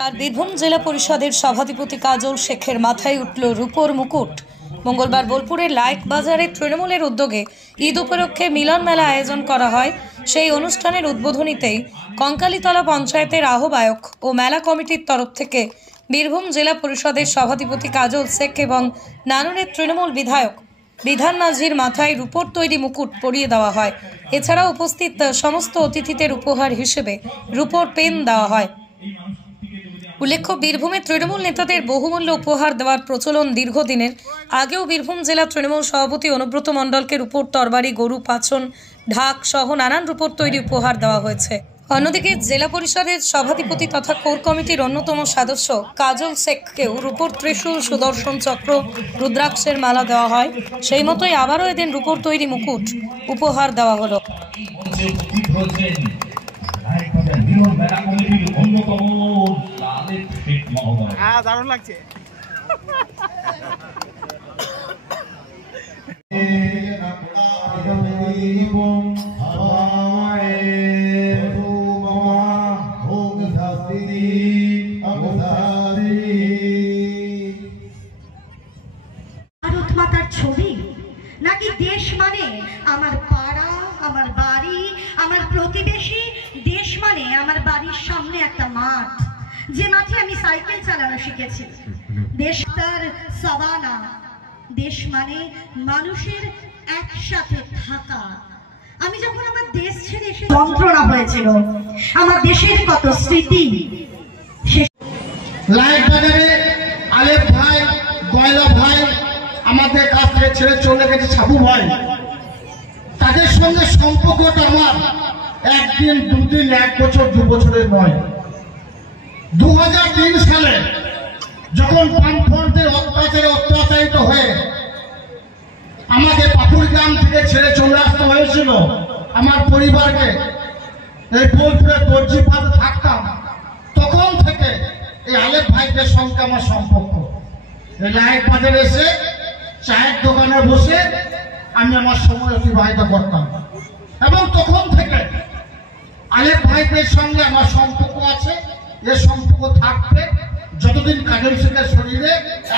আর বীরভূম জেলা পরিষদের সভাধিপতি কাজল শেখের মাথায় উঠল রূপোর মুকুট। মঙ্গলবার বোলপুরের লাইক বাজারে তৃণমূলের উদ্যোগে ঈদ উপলক্ষে মিলন মেলা আয়োজন করা হয়। সেই অনুষ্ঠানের উদ্বোধনীতেই কঙ্কালীতলা পঞ্চায়েতের আহ্বায়ক ও মেলা কমিটির তরফ থেকে বীরভূম জেলা পরিষদের সভাধিপতি কাজল শেখ এবং নানুরের তৃণমূল বিধায়ক বিধান মাঝির মাথায় রূপোর তৈরি মুকুট পরিয়ে দেওয়া হয়। এছাড়াও উপস্থিত সমস্ত অতিথিদের উপহার হিসেবে রূপোর পেন দেওয়া হয়। উল্লেখ্য, বীরভূমের তৃণমূল নেতাদের বহুমূল্য উপহার দেওয়ার প্রচলন দীর্ঘদিনের। আগেও বীরভূম জেলা তৃণমূল সভাপতি অনুব্রত মণ্ডলকে রূপোর তরবারি, গরু পাচন, ঢাক সহ নানান রূপোর তৈরি উপহার দেওয়া হয়েছে। অন্যদিকে জেলা পরিষদের সভাধিপতি তথা কোর কমিটির অন্যতম সদস্য কাজল শেখকেও রূপোর ত্রিশূল, সুদর্শন চক্র, রুদ্রাক্ষের মালা দেওয়া হয়। সেই মতোই আবারও এদিন রূপোর তৈরি মুকুট উপহার দেওয়া হলো। দারুণ লাগছে। ভারত মাতার ছবি নাকি দেশ মানে আমার পাড়া, আমার বাড়ি, আমার প্রতিবেশী? দেশ মানে আমার বাড়ির সামনে একটা মাঠ, যে মাঠে আমি সাইকেল চালানো শিখেছি। দেশ তার সাভানা। দেশ মানে মানুষের একসাথে থাকা। আমি যখন আমার দেশ ছেড়ে এসে যন্ত্রণা হয়েছিল, আমার দেশের কত স্মৃতি। লাইক বাজারে আলেপ ভাই, গয়লা ভাই আমাদের কাছ থেকে ছেড়ে চলে গেছে, সাবু ভাই। তাদের সঙ্গে সম্পর্কটা আমার একদিন, দুদিন, 1 বছর, 2 বছরের নয়। 2003 সালে যখন বামফ্রন্টের অত্যাচারিত হয়ে আমাকে পাপুর গ্রাম থেকে ছেড়ে চলে আসতে হয়েছিল, আমার পরিবারকে এই বোলপুরে দর্জিপাড়ে থাকতাম, তখন থেকে এই আলেপ ভাইদের সঙ্গে আমার সম্পর্ক। এই লাইক বাজারে এসে চায়ের দোকানে বসে আমি আমার সময় অতিবাহিত করতাম, এবং তখন থেকে আলেপ ভাইদের সঙ্গে আমার সম্পর্ক আছে। এ সম্পর্ক থাকবে যতদিন কাজল শেখের শরীরে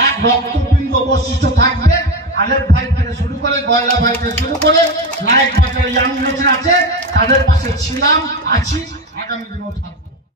এক রক্তপিণ্ড অবশিষ্ট থাকবে। আলেপ ভাই থেকে শুরু করে, গয়লা ভাই থেকে শুরু করে, লাইক বাজারে ইয়াং নেচার আছে, তাদের পাশে ছিলাম, আছি, আগামী দিনেও থাকবে।